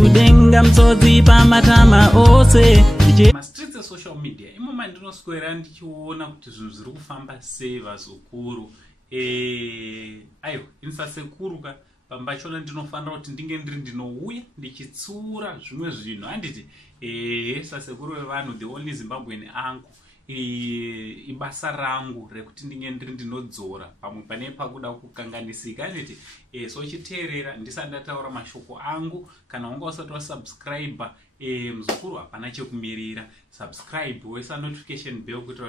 kudenga mtsodzi pamatama ose. Streets e social media imoma ndinoswera ndichiona kuti zvinhu zviri kufamba sei vazukuru. Ayo insasekuru ka pambachona ndinofanira kuti ndinge ndinouya ndichitsura zvimwe zvinhu handiti sasekuru vevanhu the only Zimbabwean angu ibasa rangu rekuti ndinge ndinodzora pamwe pane pakuda kukanganisika handiti so chiteerera ndisati ndataura mashoko angu kana wanga usati wasubscribe muzukuru hapana chekumirira subscribe wesa notification bell kuti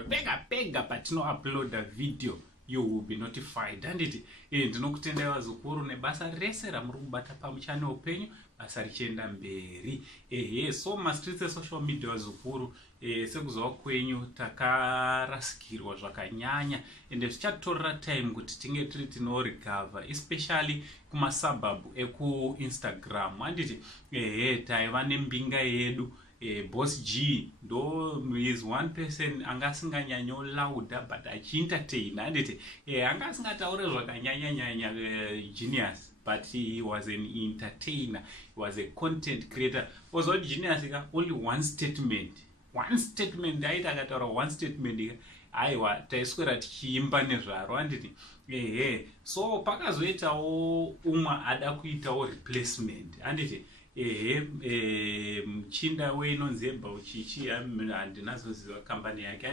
pega patino uploada video you will be notified handiti ndinokutendai vazukuru nebasa rese ramuri kubata pamuchannel penyu basa richienda mberi so mastreets esocial media vazukuru sekuzova kwenyu takarasikirwa zvakanyanya ende zvichatorera time kuti tinge tiri tinorecover especially kumasuburb ekuinstagram handiti taiva nembinga yedu Boss G ndo is one person angasinganyanyolauda but achientertain handiti angasingataure zvakanyanya genius but he was an entertainer, he was a content creator. Also genius only one statement aita akataura one statement aiwa taiswera tichiimba nezvaro handiti so pakazoitawo umwe ada kuitawo replacement handiti muchinda weinonzi ebauchichi handinazoziva kambani yake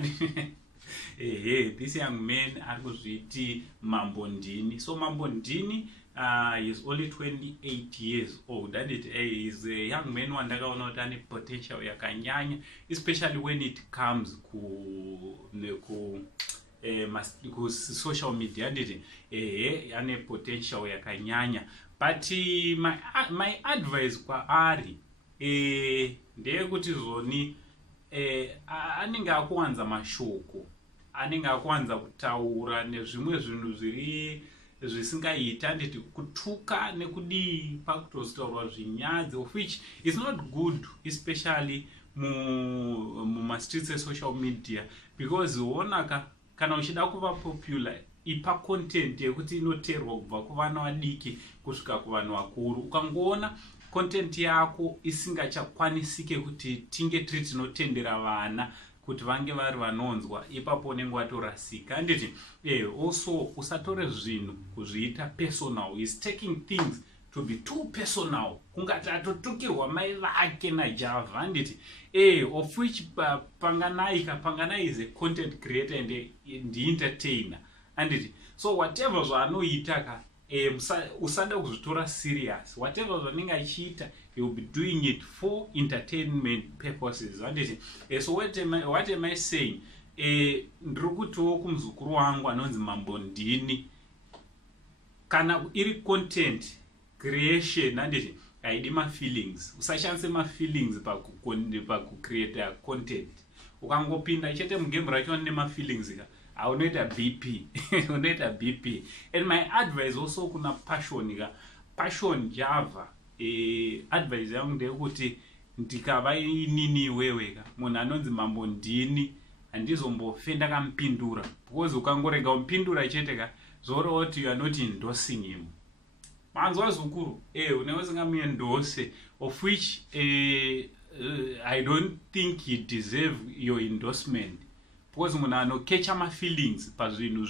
this young man ari kuzviti Mambo Ndini. So Mambo Ndini is only 28 years old and he is a young man wandakaona kuti ane potential yakanyanya especially when it comes ku social media handiti ane potential yakanyanya. But my advice kwaari ndeyekuti zoni anenge akuwanza mashoko, anenge akuwanza kutaura nezvimwe zvinhu zviri zvisingaita handiti kutuka nekudii pakutozotaurwa zvinyadzi of which is not good especially mumastreets esocial media because wonaka kana uchida kuva popular ipa content yekuti inoteerwa kubva kuvana vadiki kusvika kuvanhu vakuru. Ukangoona content yako isingachakwanisike kuti tinge tiri tinotendera vana kuti vange vari vanonzwa ipapo unenge watorasika handiti also usatore zvinhu kuzviita personal, is taking things to be too personal kungati atotukirwa mai vake naJava handiti of which Panganai is a content creator and the entertainer handiti so whatever zvaanoita usada kuzvitora serious, whatever zvanenge achiita he will be doing it for entertainment purposes handiti so what am I saying ndiri kutiwo kumuzukuru wangu anonzi Mambo Ndini kana iri content creation handiti haidi mafeelings, usashandise mafeelings pakucreate content. Ukangopinda chete mugame racho nemafeelings unoita BP unoita BP. And my advice also kuna passion Java advice yangu ndeyekuti ndikava inini wewe munhu anonzi Mambo Ndini handizombofenda kampindura because ukangorega umpindura chete zvorova kuti you are not endorsing him. Manzwa zukuru unewezingamuendose of which I don't think he deserve your endorsement because munhu anokecha mafeelings pazvinhu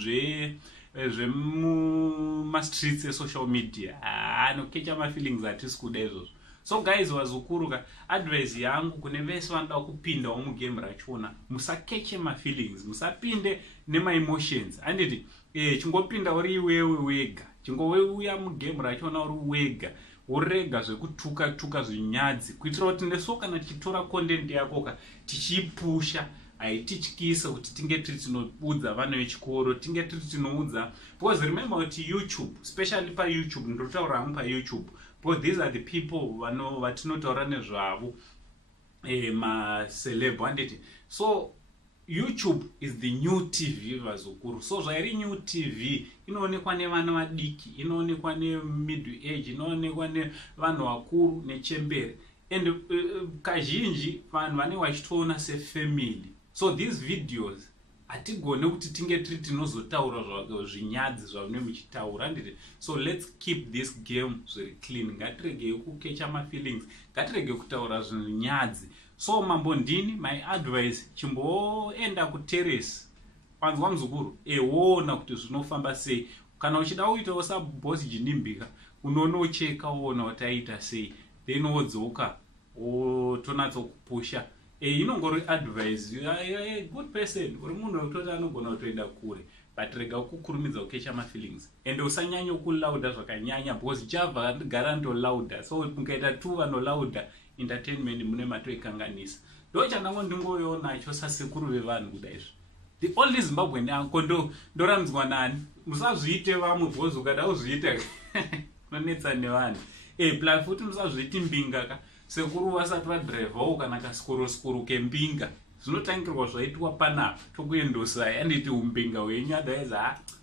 zvemumastreets esocial media anokecha mafeelings hatisi kuda izvozvo. So guys vazukuru advice yangu kune vese vanoda kupindawo mugame rachona musakeche mafeelings, musapinde nemaemotions handiti chingopinda uri iwewe wega, chingouya mugame rachona uri wega worega zvekutuka zvinyadzi kuitira kuti neso kana tichitora content yako tichipusha haitityise kuti tinge tiri tinoudza vana vechikoro, tinge tiri tinoudza because remember kuti YouTube, especially paYouTube, ndotaura hangu paYouTube because these are the people vatinotaura nezvavo maceleb handiti. So YouTube is the new TV vazukuru. So zvairi new TV inoonekwa nevana vadiki, inoonekwa nemiddle age, inoonekwa nevanhu vakuru nechembere and kazhinji vanhu vanenge vachitoona sefamily. So these videos hatigone kuti tinge tiri tinozotaura zvinyadzi zvavune muchitaura nditi. So let's keep this game zviri clean, ngatirege kukecha mafeelings, ngatirege kutaura zvinyadzi. So mambo ndini, my advice, chimboenda kuterrace panzwa muzukuru, wona kuti zvinofamba sei. Kana uchida kuitawo sabhosi Jinimbika, unonocheka wona kuti aita sei, then wodzoka wotonatso kupusha. Inongori advice, a good person, uri munhu wekutoti anogona kutoenda kure, but rega kukurumidza kukecha mafeelings. And usanyanya kulauda zvakanyanya, because chabva gara ndo lauda. So mukaita tu vano lauda, entertainment mune matoikanganisa. Ndo chandango ndingoona cho sasekuru vevanhu kudaizvo. The only Zimbabwean anko ndoramdzwa nani. Musazviite vamwe because ukada uzviita nonetsa nevanhu. Plus futi musazviiti mbinga ka. Sekuru vasati vadrivewo kana kasikuru kembinga. Zvinotangirwa zvaitwa panapa tokuendosa anditi umbinga hwenyu otherwise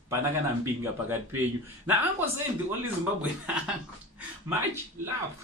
pana kana mbinga pakati penyu. Na uncle saying the only Zimbabwean uncle. Much love.